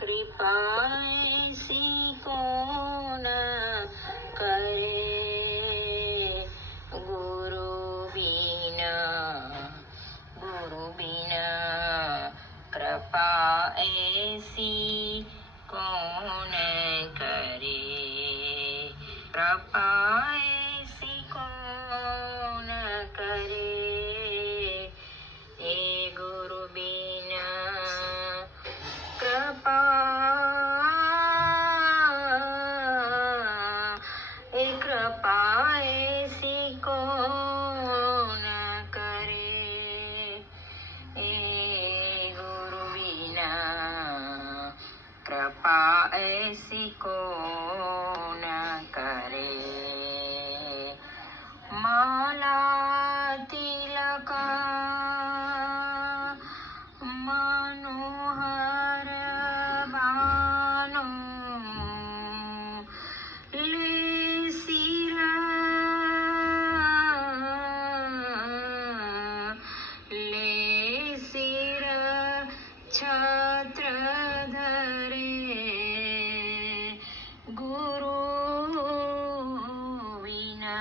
कृपा ऐसी कौन करे, गुरु बिना कृपा ऐसी कौन करे, कृपा ऐसी कौन करे, ए गुरु बिना कृपा ऐसी कौन करे, ए गुरु बिना कृपा ऐसी कौन करे। माला तिलका मनोहर बानो, ले सिर छत्र धरे, गुरु बिना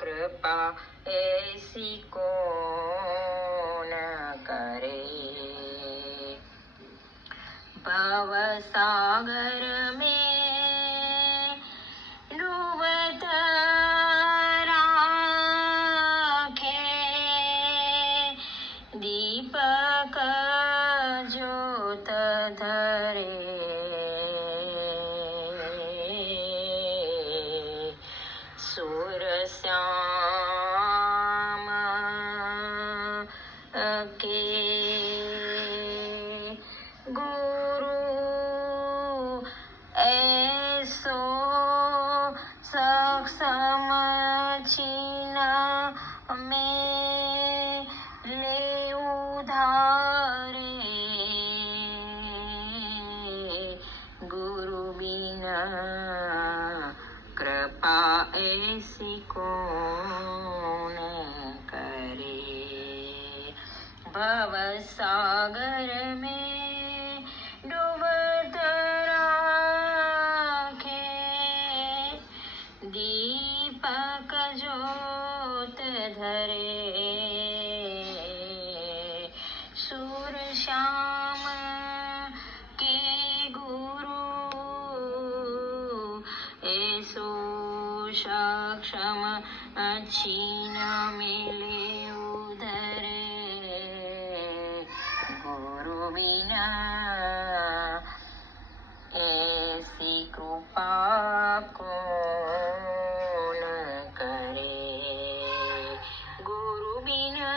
कृपा ऐसी कौन करे। भव सागर में डूबत राखे, दीपक ज्योत धरे, सुर श्याम के गुरु ऐसो सक्षम छीन में ले उधारे, गुरु बिना कृपा ऐसी कौन करे। भव सागर में डूबत राखे, दीपक ज्योत धरे, सुर श्याम के गुरु ऐसो सक्षम छीन मिले उधरे, गुरु बिना ऐसी कृपा कौन करे, गुरु बिना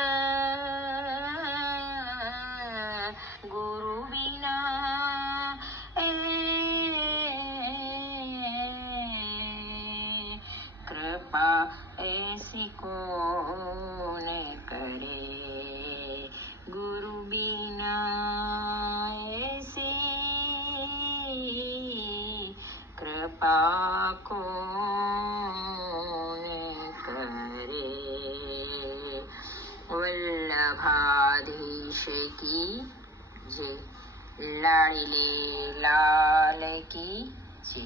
कृपा ऐसी कौन करे, गुरु बिना ऐसी कृपा कौन करे। वल्लभाधीश की जय, लाड़ीले लाल की जय।